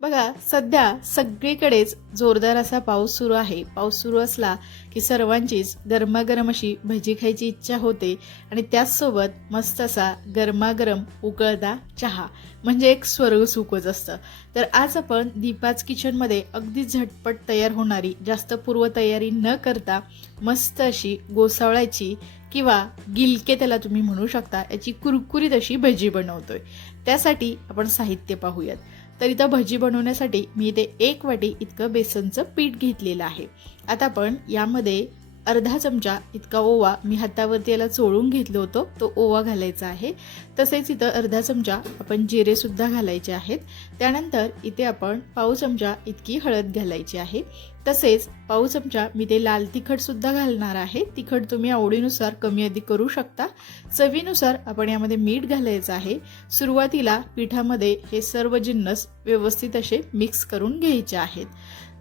बघा, सध्या सगळीकडेच जोरदार असा पाऊस सुरू आहे. पाऊस सुरू असला की सर्वांचीच गरमागरम अशी भजी खायची इच्छा होते आणि त्याचसोबत मस्त असा गरमागरम उकळता चहा म्हणजे एक स्वर्ग सुखच असतं. तर आज आपण दीपाच किचनमध्ये अगदी झटपट तयार होणारी, जास्त पूर्वतयारी न करता मस्त अशी गोसावळ्याची किंवा गिलके त्याला तुम्ही म्हणू शकता, याची कुरकुरीत अशी भजी बनवतोय. त्यासाठी आपण साहित्य पाहूयात. तर इथं भजी बनवण्यासाठी मी इथे 1 वाटी इतकं बेसनचं पीठ घेतलेलं आहे. आता आपण यामध्ये अर्धा चमचा इतका ओवा, मी हातावरती याला चोळून घेतलं होतं, तो ओवा घालायचा आहे. तसेच इथं अर्धा चमचा आपण जिरे सुद्धा घालायचे आहेत. त्यानंतर इथे आपण पाव चमचा इतकी हळद घालायची आहे. तसेच पाव चमचा मी ते लाल तिखट सुद्धा घालणार आहे. तिखट तुम्ही आवडीनुसार कमी अधिक करू शकता. चवीनुसार आपण यामध्ये मीठ घालायचं आहे. सुरुवातीला पिठामध्ये हे सर्व जिन्नस व्यवस्थित असे मिक्स करून घ्यायचे आहेत.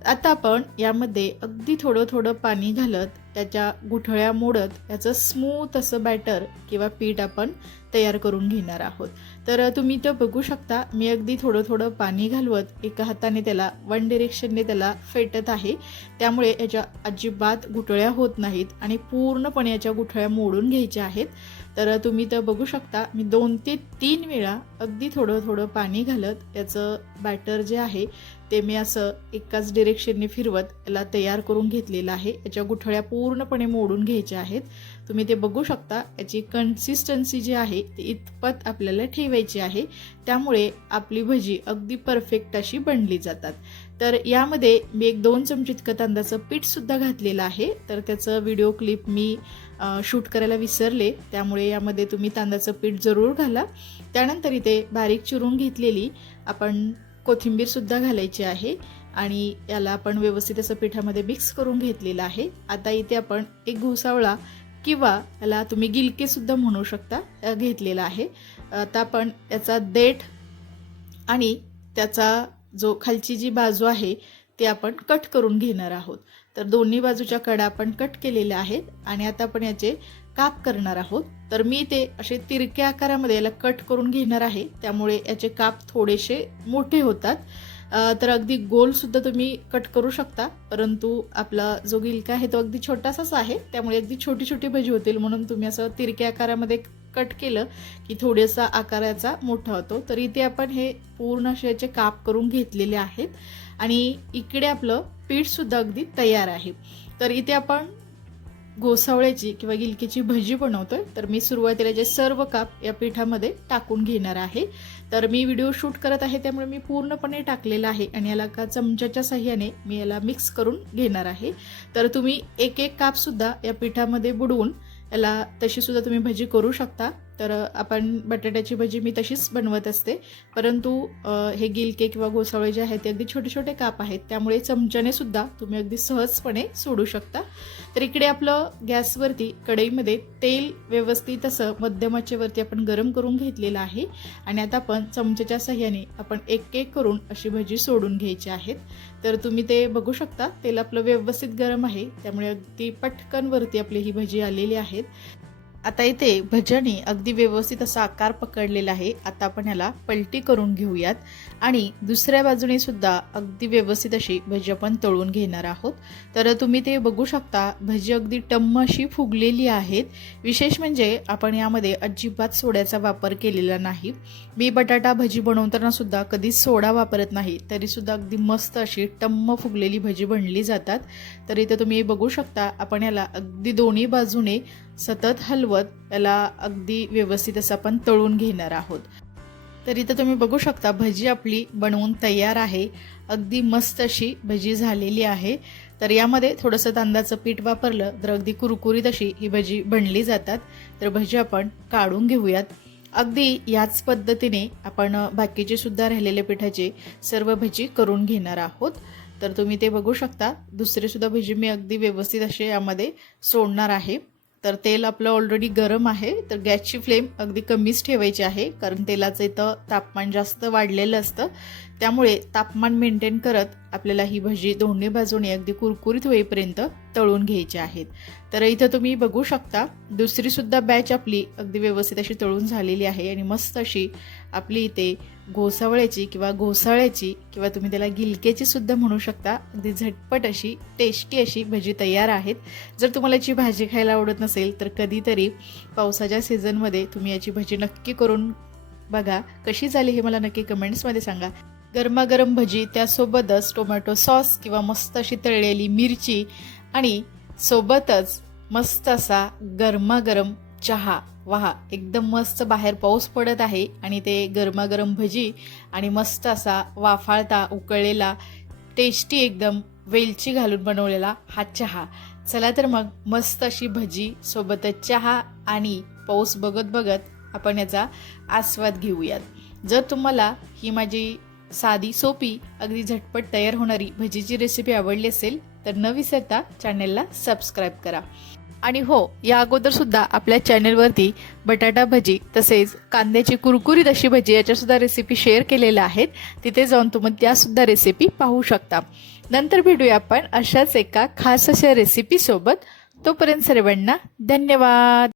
आता आपण यामध्ये अगदी थोडं थोडं पाणी घालत त्याच्या गुठळ्या मोडत याचं स्मूथ असं बॅटर किंवा पीठ आपण तयार करून घेणार आहोत. तर तुम्ही इथं बघू शकता, मी अगदी थोडं थोडं पाणी घालवत एका हाताने त्याला वन डिरेक्शनने त्याला फेटत आहे. त्यामुळे याच्या अजिबात गुठळ्या होत नाहीत आणि पूर्णपणे याच्या गुठळ्या मोडून घ्यायच्या आहेत. तर तुम्ही इथं बघू शकता, मी 2 ते 3 वेळा अगदी थोडं थोडं पाणी घालत याचं बॅटर जे आहे ते मी असं एकाच डिरेक्शनने फिरवत याला तयार करून घेतलेलं आहे. याच्या गुठळ्या पूर्णपणे मोडून घ्यायच्या आहेत. तुम्ही ते बघू शकता, याची कन्सिस्टन्सी जी आहे ती इतपत आपल्याला ठेवायची आहे. त्यामुळे आपली भजी अगदी परफेक्ट अशी बनली जातात. तर यामध्ये मी 1-2 चमचे इतकं तांदळाचं पीठ सुद्धा घातलेलं आहे. तर त्याचं व्हिडिओ क्लिप मी शूट करायला विसरले, त्यामुळे यामध्ये तुम्ही तांदळाचं पीठ जरूर घाला. त्यानंतर इथे बारीक चिरून घेतलेली आपण कोथिंबीर सुद्धा घालायची आहे आणि याला आपण व्यवस्थित असं पिठामध्ये मिक्स करून घेतलेलं आहे. आता इथे आपण एक घोसावळा किंवा याला तुम्ही गिलके सुद्धा म्हणू शकता घेतलेला आहे. आता आपण याचा देठ आणि त्याचा जो खालची जी बाजू आहे ते आपण कट करून घेणार आहोत. तर दोन्ही बाजूच्या कडा आपण कट केलेल्या आहेत आणि आता आपण याचे काप करणार आहोत. तर मी ते असे तिरक्या आकारामध्ये याला कट करून घेणार आहे, त्यामुळे याचे काप थोडेसे मोठे होतात. तर अगदी गोल सुद्धा तुम्ही कट करू शकता, परंतु आपला जो गिलका आहे तो अगदी छोटासाच आहे, त्यामुळे अगदी छोटी छोटी भजी होतील. म्हणून तुम्ही असं तिरक्या आकारामध्ये कट केलं की थोडासा आकाराचा मोठा होतो. तर इथे आपण हे पूर्ण असे याचे काप करून घेतलेले आहेत आणि इकडे आपलं पीठ सुद्धा अगदी तयार आहे. तर इथे आपण घोसावळ्याची किंवा गिलकीची भजी बनवतोय. तर मी सुरुवातीला जे सर्व काप या पिठामध्ये टाकून घेणार आहे. तर मी व्हिडिओ शूट करत आहे, त्यामुळे मी पूर्णपणे टाकलेला आहे आणि याला का चमच्याच्या साहाय्याने मी याला मिक्स करून घेणार आहे. तर तुम्ही एक एक काप सुद्धा या पिठामध्ये बुडवून याला तशी सुद्धा तुम्ही भजी करू शकता. तर आपण बटाट्याची भजी मी तशीच बनवत असते, परंतु हे गिलके किंवा घोसावळे जे आहेत ते अगदी छोटे छोटे काप आहेत, त्यामुळे चमच्याने सुद्धा तुम्ही अगदी सहजपणे सोडू शकता. तर इकडे आपलं गॅसवरती कढईमध्ये तेल व्यवस्थित असं मध्यम आचेवरती आपण गरम करून घेतलेलं आहे आणि आता आपण चमच्याच्या साहाय्याने आपण एक एक करून अशी भजी सोडून घ्यायची आहेत. तर तुम्ही ते बघू शकता, तेल आपलं व्यवस्थित गरम आहे, त्यामुळे अगदी पटकन वरती आपली ही भजी आलेली आहेत. आता इथे भज्याने अगदी व्यवस्थित असा आकार पकडलेला आहे. आता आपण याला पलटी करून घेऊयात आणि दुसऱ्या बाजूने सुद्धा अगदी व्यवस्थित अशी भजी आपण तळून घेणार आहोत. तर तुम्ही ते बघू शकता, भजी अगदी टम्म अशी फुगलेली आहेत. विशेष म्हणजे आपण यामध्ये अजिबात सोड्याचा वापर केलेला नाही. मी बटाटा भजी बनवताना सुद्धा कधीच सोडा वापरत नाही, तरी सुद्धा अगदी मस्त अशी टम्म फुगलेली भजी बनली जातात. तर इथे तुम्ही बघू शकता, आपण याला अगदी दोन्ही बाजूने सतत हलवत याला अगदी व्यवस्थित असं आपण तळून घेणार आहोत. तर इथं तुम्ही बघू शकता, भजी आपली बनवून तयार आहे. अगदी मस्त अशी भजी झालेली आहे. तर यामध्ये थोडंसं तांदळाचं पीठ वापरलं तर अगदी कुरकुरीत अशी ही भजी बनली जातात. तर भजी आपण काढून घेऊयात. अगदी याच पद्धतीने आपण बाकीचे सुद्धा राहिलेले पिठाचे सर्व भजी करून घेणार आहोत. तर तुम्ही ते बघू शकता, दुसरे सुद्धा भजी मी अगदी व्यवस्थित असे यामध्ये सोडणार आहे. तर तेल आपलं ऑलरेडी गरम आहे, तर गॅसची फ्लेम अगदी कमीच ठेवायची आहे, कारण तेलाचं इथं तापमान जास्त वाढलेलं असतं. त्यामुळे तापमान मेंटेन करत आपल्याला ही भजी दोन्ही बाजूने अगदी कुरकुरीत होईपर्यंत तळून घ्यायची आहेत. तर इथं तुम्ही बघू शकता, दुसरी सुद्धा बॅच आपली अगदी व्यवस्थित अशी तळून झालेली आहे आणि मस्त अशी आपली इथे घोसावळ्याची किंवा घोसाळ्याची किंवा तुम्ही त्याला गिलक्याची सुद्धा म्हणू शकता, अगदी झटपट अशी टेस्टी अशी भजी तयार आहेत. जर तुम्हाला याची भाजी खायला आवडत नसेल तर कधीतरी पावसाच्या सीझनमध्ये तुम्ही याची भजी नक्की करून बघा. कशी झाली हे मला नक्की कमेंट्समध्ये सांगा. गरमागरम भजी, त्यासोबतच टोमॅटो सॉस किंवा मस्त अशी तळलेली मिरची आणि सोबतच मस्त असा गरमागरम चहा. वाह, एकदम मस्त. बाहेर पाऊस पडत आहे आणि ते गरमागरम भजी आणि मस्त असा वाफाळता उकळलेला टेस्टी एकदम वेलची घालून बनवलेला हा चहा. चला तर मग मस्त अशी भजी सोबतच चहा आणि पाऊस बघत बघत आपण याचा आस्वाद घेऊयात. जर तुम्हाला ही माझी साधी सोपी अगदी झटपट तयार होणारी भजीची रेसिपी आवडली असेल तर न विसरता चॅनलला सबस्क्राईब करा. आणि हो, या अगोदर सुद्धा आपल्या चॅनलवरती बटाटा भजी तसेच कांद्याची कुरकुरीत अशी भजी याच्या सुद्धा रेसिपी शेअर केलेल्या आहेत. तिथे जाऊन तुम्ही त्या सुद्धा रेसिपी पाहू शकता. नंतर भेटूया आपण अशाच एका खास अशा रेसिपी सोबत. तोपर्यंत सर्वांना धन्यवाद.